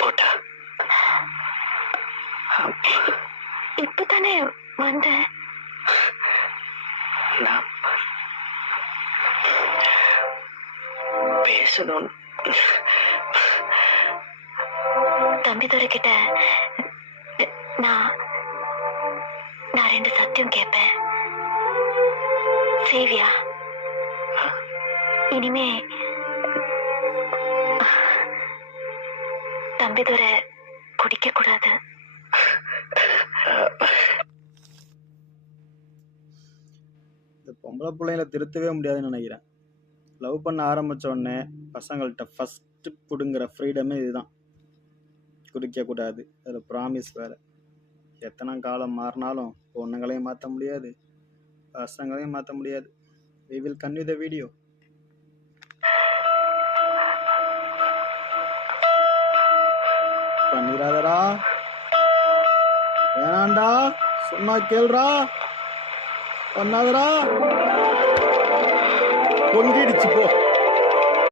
போட்டா இப்பதானே வந்த. நான் பேசணும். தம்பிதுரை கிட்ட நான் 2 சத்தியம் கேட்பேன். சேவியா? இனிமே தம்பிதுரை குடிக்க கூடாது. இந்த பொம்பளை பிள்ளைங்களை திருத்தவே முடியாதுன்னு நினைக்கிறேன். லவ் பண்ண ஆரம்பிச்ச உடனே பசங்கள்கிட்ட ஃபர்ஸ்ட் பிடுங்குற ஃப்ரீடமே இதுதான். குடிக்கக்கூடாது. அதில் ப்ராமிஸ் வேறு. எத்தனை காலம் மாறினாலும் பொண்ணுங்களையும் மாற்ற முடியாது, பசங்களையும் மாற்ற முடியாது. We will continue the video. பண்ணிராதடா, வேணாண்டா, சொன்னா கேள்றா, பண்ணாதடா, பொங்கிடுச்சு போ.